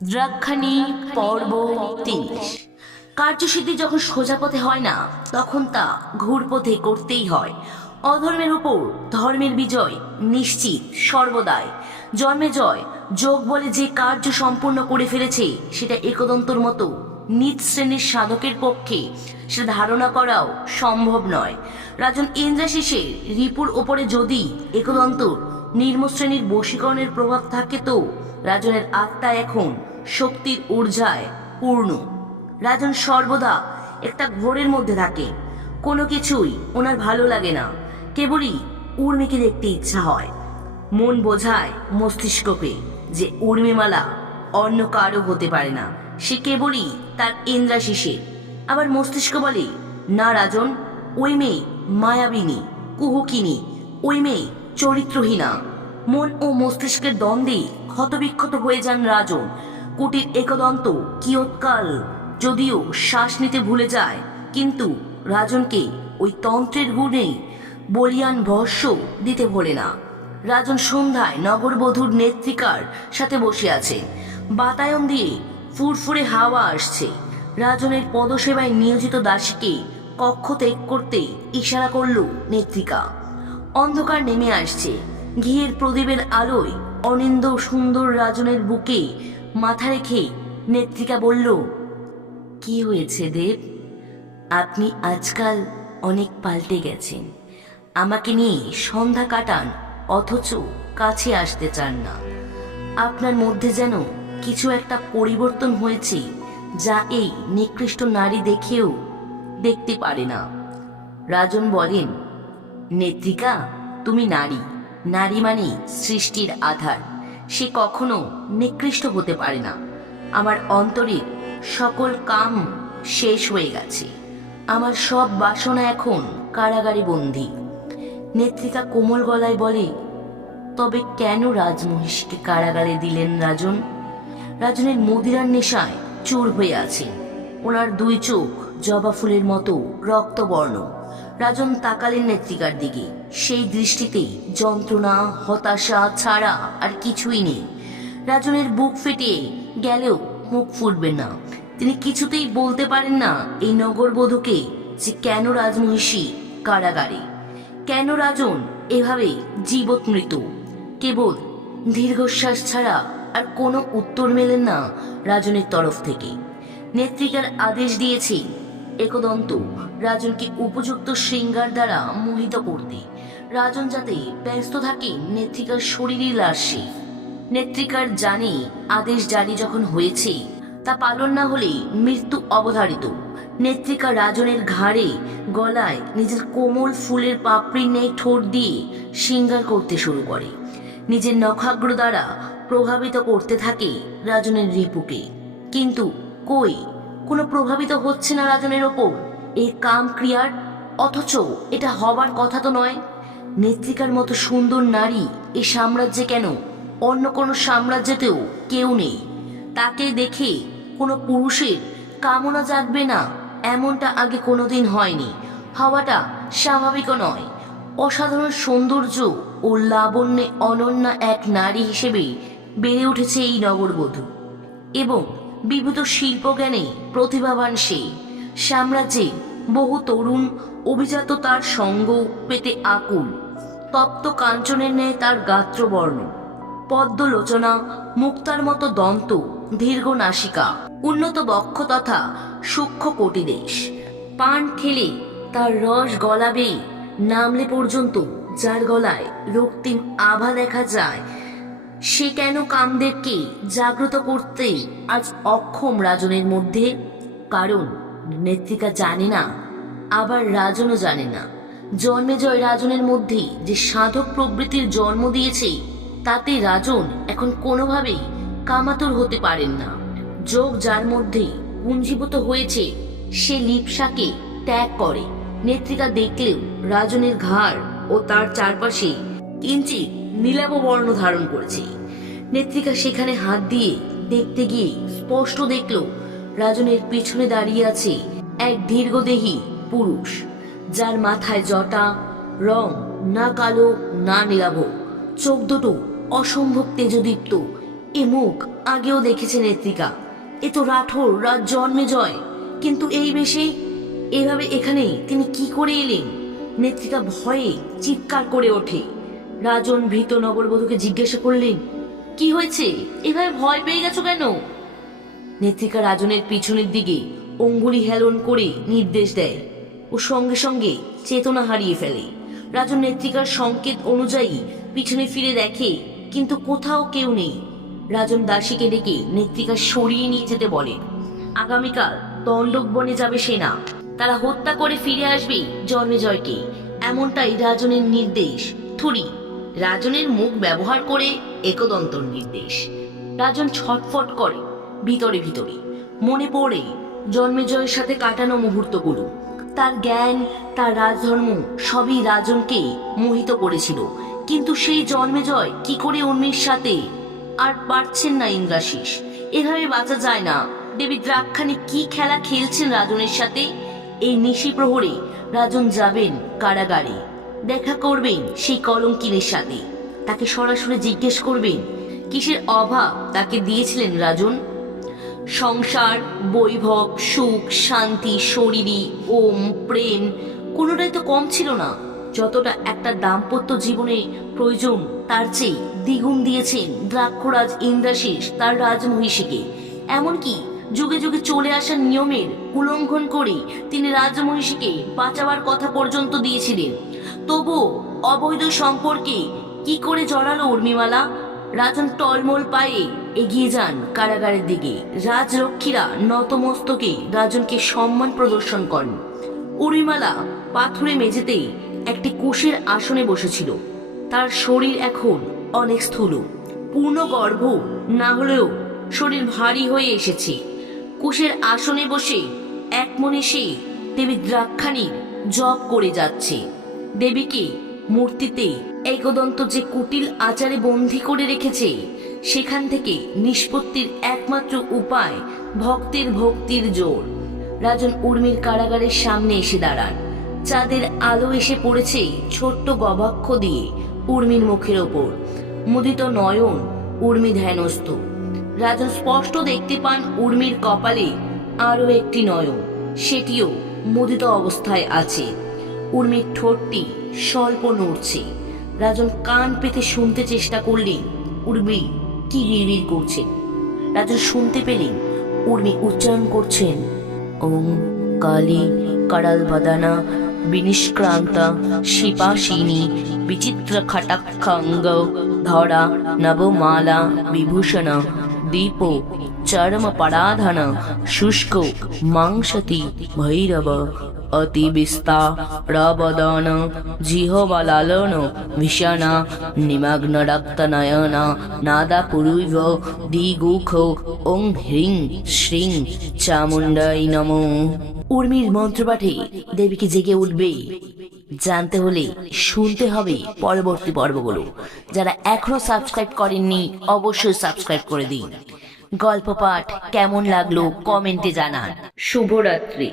দ্রাক্ষাণী পর্ব ৩০। কার্যসিদ্ধি যখন সোজা পথে হয় না, তখন তা ঘুরপথে করতেই হয়। অধর্মের উপর ধর্মের বিজয় নিশ্চিত সর্বদাই। জন্মে জয় যোগ বলে যে কার্য সম্পূর্ণ করে ফেলেছে, সেটা একদন্তর মতো নিজ শ্রেণীর সাধকের পক্ষে সেটা ধারণা করাও সম্ভব নয়। রাজন ইন্দ্রাশিসের রিপুর ওপরে যদি একদন্তর নিম্ন শ্রেণীর বশীকরণের প্রভাব থাকে, তো রাজনের আত্মা এখন শক্তির ঊর্জায় পূর্ণ। রাজন সর্বদা একটা ঘোরের মধ্যে থাকে। কোনো কিছুই ওনার ভালো লাগে না, কেবলই উর্মিকে দেখতে ইচ্ছা হয়। মন বোঝায় মস্তিষ্ককে যে উর্মিমালা অন্য কারো হতে পারে না, সে কেবলই তার ইন্দ্রাশিসের। আবার মস্তিষ্ক বলে, না রাজন, ওই মেয়ে মায়াবিনী, কুহকিনী, ওই মেয়ে চরিত্রহীনা। মন ও মস্তিষ্কের দ্বন্দ্বে ক্ষতবিক্ষত হয়ে যান রাজন। কুটির একদন্ত কিয়ৎকাল যদিও শ্বাস নিতে ভুলে যায়, কিন্তু রাজনকে ওই তন্ত্রের গুণেই বলিয়ান ভস্য দিতে ভোলে না। রাজন সন্ধ্যায় নগরবধূর নেত্রিকার সাথে বসে আছে। বাতায়ন দিয়ে ফুরফুরে হাওয়া আসছে। রাজনের পদসেবায় নিয়োজিত দাসীকে কক্ষ ত্যাগ করতে ইশারা করল নেত্রিকা। অন্ধকার নেমে আসছে। ঘিয়ের প্রদীপের আলোয় অনিন্দ সুন্দর রাজনের বুকে মাথা রেখে নেত্রিকা বলল, কি হয়েছে দেব? আপনি আজকাল অনেক পাল্টে গেছেন। আমাকে নিয়ে সন্ধ্যা কাটান, অথচ কাছে আসতে চান না। আপনার মধ্যে যেন কিছু একটা পরিবর্তন হয়েছে, যা এই নিকৃষ্ট নারী দেখেও দেখতে পারে না। রাজন বলেন, নেত্রিকা, তুমি নারী। নারী মানে সৃষ্টির আধার। সে কখনো নিকৃষ্ট হতে পারে না। আমার অন্তরের সকল কাম শেষ হয়ে গেছে। আমার সব বাসনা এখন কারাগারে বন্দী। নেত্রিকা কোমল গলায় বলে, তবে কেন রাজমহিষীকে কারাগারে দিলেন রাজন? রাজনের মদিরার নেশায় চোর হয়ে আছেন। ওনার দুই চোখ জবা ফুলের মতো রক্তবর্ণ। রাজন তাকালেন নেত্রিকার দিকে। সেই দৃষ্টিতেই যন্ত্রণা, হতাশা ছাড়া আর কিছুই নেই। রাজনের বুক ফেটে গেলেও মুখ ফুটবে না। তিনি কিছুতেই বলতে পারেন না এই নগরবধূকে যে কেন রাজমহিষী কারাগারে, কেন রাজন এভাবে জীবত মৃত। কেবল দীর্ঘশ্বাস ছাড়া আর কোনো উত্তর মেলেন না রাজনের তরফ থেকে। নেত্রিকার আদেশ দিয়েছে একদন্ত রাজনকে উপযুক্ত শৃঙ্গার দ্বারা মোহিত করতে। রাজন যাতে ব্যস্ত থাকে নেত্রিকার শরীরই লাশে। নেত্রিকার জানে আদেশ জারি যখন হয়েছে, তা পালন না হলে মৃত্যু অবধারিত। নেত্রিকা রাজনের ঘাড়ে গলায় নিজের কোমল ফুলের পাপড়ির ন্যায় ঠোঁট দিয়ে শৃঙ্গার করতে শুরু করে। নিজের নখাগ্র দ্বারা প্রভাবিত করতে থাকে রাজনের রিপুকে। কিন্তু কই, কোনো প্রভাবিত হচ্ছে না রাজনের ওপর এই কাম ক্রিয়ার। অথচ এটা হবার কথা তো নয়। নেত্রিকার মতো সুন্দর নারী এই সাম্রাজ্যে কেন? অন্য কোনো সাম্রাজ্যেতেও কেউ নেই। তাকে দেখে কোনো পুরুষের কামনা জাগবে না, এমনটা আগে কোনোদিন হয়নি। হওয়াটা স্বাভাবিকও নয়। অসাধারণ সৌন্দর্য ও লাবণ্যে অনন্যা এক নারী হিসেবে বেড়ে উঠেছে এই নগরবধূ, এবং বিভূত শিল্পজ্ঞানে প্রতিভাবান সে। সাম্রাজ্যে বহু তরুণ অভিজাত তার সঙ্গ পেতে আকুল। তপ্ত কাঞ্চনের ন্যায় তার গাত্রবর্ণ, পদ্মলোচনা, মুক্তার মতো দন্ত, দীর্ঘ নাসিকা, উন্নত বক্ষ তথা সূক্ষ্ম কটিদেশ। পান খেলে তার রস গলাবে নামলে পর্যন্ত যার গলায় রক্তিম আভা দেখা যায়, সে কেন কামদেবকে জাগ্রত করতে আজ অক্ষম রাজনের মধ্যে? কারণ নেত্রিকা জানে না, আবার রাজনও জানে না, জন্মে জয় রাজনের মধ্যে যে সাধক প্রবৃত্তির জন্ম দিয়েছে, তাতে রাজন এখন কোনোভাবেই কামাতুর হতে পারেন না। যোগ যার মধ্যে পুঞ্জীভূত হয়েছে, সে লিপ্সাকে ত্যাগ করে। নেত্রিকা দেখলেও রাজনের ঘাড় ও তার চারপাশে কিঞ্চিৎ নীলাভ বর্ণ ধারণ করেছে। নেত্রিকা সেখানে হাত দিয়ে দেখতে গিয়ে স্পষ্ট দেখল রাজনের পিছনে দাঁড়িয়ে আছে এক দীর্ঘদেহী পুরুষ, যার মাথায় জটা, রং না কালো না নীলাভ, চোখ দুটো অসম্ভব তেজদীপ্ত এ মুখ আগেও দেখেছে নেত্রিকা। এ তো রাঠোর রাজ জন্মেজয়, কিন্তু এই বেশে এভাবে এখানে তিনি কি করে এলেন? নেত্রিকা ভয়ে চিৎকার করে ওঠে। রাজন ভীত নগরবধূকে জিজ্ঞাসা করলেন, কি হয়েছে, এভাবে ভয় পেয়ে গেছো কেন? নেত্রিকা রাজনের পিছনের দিকে অঙ্গুলি হেলন করে নির্দেশ দেয় ও সঙ্গে সঙ্গে চেতনা হারিয়ে ফেলে। রাজন নেত্রিকার সংকেত অনুযায়ী পিছনে ফিরে দেখে, কিন্তু কোথাও কেউ নেই। রাজন দাসীকে ডেকে নেত্রিকা সরিয়ে নিয়ে যেতে বলেন। আগামীকাল দণ্ডক বনে যাবে সেনা, তারা হত্যা করে ফিরে আসবে জন্মেজয়কে, এমনটাই রাজনের নির্দেশ। থুরি রাজনের মুখ ব্যবহার করে একদন্তর নির্দেশ। রাজন ছটফট করে ভিতরে ভিতরে। মনে পড়ে জন্মেজয়ের সাথে কাটানো মুহূর্তগুলো। তার জ্ঞান, তার রাজধর্ম সবই রাজনকে মোহিত করেছিল, কিন্তু সেই জন্মেজয় কি করে উর্মির সাথে? আর পারছেন না ইন্দ্রাশিস, এভাবে বাঁচা যায় না। দেবী দ্রাক্ষানি কি খেলা খেলছেন রাজনের সাথে? এই নিশি প্রহরে রাজন যাবেন কারাগারে, দেখা করবেন সেই কলঙ্কিনের সাথে। তাকে সরাসরি জিজ্ঞেস করবেন কিসের অভাব তাকে দিয়েছিলেন রাজন। সংসার, বৈভব, সুখ, শান্তি, শরীরী, ওম, প্রেম কোনোটাই তো কম ছিল না। যতটা একটা দাম্পত্য জীবনে প্রয়োজন তার চেয়ে দ্বিগুণ দিয়েছেন দ্রাক্ষরাজ ইন্দ্রাশিস তার রাজমহিষীকে। এমনকি যুগে যুগে চলে আসা নিয়মের উল্লঙ্ঘন করে তিনি রাজমহিষীকে বাঁচাবার কথা পর্যন্ত দিয়েছিলেন। তবু অবৈধ সম্পর্কে কি করে জড়ালো উর্মিমালা? রাজন টলমল পায়ে এগিয়ে যান কারাগারের দিকে। রাজরক্ষীরা নতমস্তকে রাজনকে সম্মান প্রদর্শন করেন। উর্মিমালা পাথুরে মেঝেতে একটি কুশের আসনে বসেছিল। তার শরীর এখন অনেক স্থূল, পূর্ণ গর্ভ না হলেও শরীর ভারী হয়ে এসেছে। কুশের আসনে বসে এক মনে সে দেবী দ্রাক্ষানির জপ করে যাচ্ছে। দেবীকে মূর্তিতে একদন্ত যে কুটিল আচারে বন্দী করে রেখেছে, সেখান থেকে নিষ্পত্তির একমাত্র উপায় ভক্তের ভক্তির জোর। রাজন উর্মির কারাগারের সামনে এসে দাঁড়ান। চাঁদের আলো এসে পড়েছে ছোট্ট গবাক্ষ দিয়ে উর্মির মুখের ওপর। মুদিত নয়ন, উর্মি ধ্যানস্থ। রাজন স্পষ্ট দেখতে পান উর্মির কপালে আরো একটি নয়ন, সেটিও মুদিত অবস্থায় আছে। উর্মির ঠোঁটটি স্বল্প নড়ছে। রাজন কান পেতে শুনতে চেষ্টা করলেন উর্মি কি বিড়বিড় করছেন। রাজন শুনতে পেলেন উর্মি উচ্চারণ করছেন, ওম কালী কারাল বদনা বিনিষ্ক্রান্তা শিপাশিনী বিচিত্র খটাক্ষাঙ্গ ধরা নবমালা বিভূষণ দীপ চরম পরাধন শুষ্ক মাংসতি ভৈরব অতি বিস্তারবদন জিহ্বলালন ভীষণা নিমগ্ন রক্তনয়না নাদা পুরুষ দিগুখ ওং হ্রিং শ্রীং চামুণ্ডাই নমো। উর্মির মন্ত্রপাঠে দেবীকে জেগে উঠবে। জানতে হলে শুনতে হবে পরবর্তী পর্বগুলো। যারা এখনো সাবস্ক্রাইব করেননি অবশ্যই সাবস্ক্রাইব করে দিন। গল্প পাঠ কেমন লাগলো কমেন্টে জানান। শুভরাত্রি।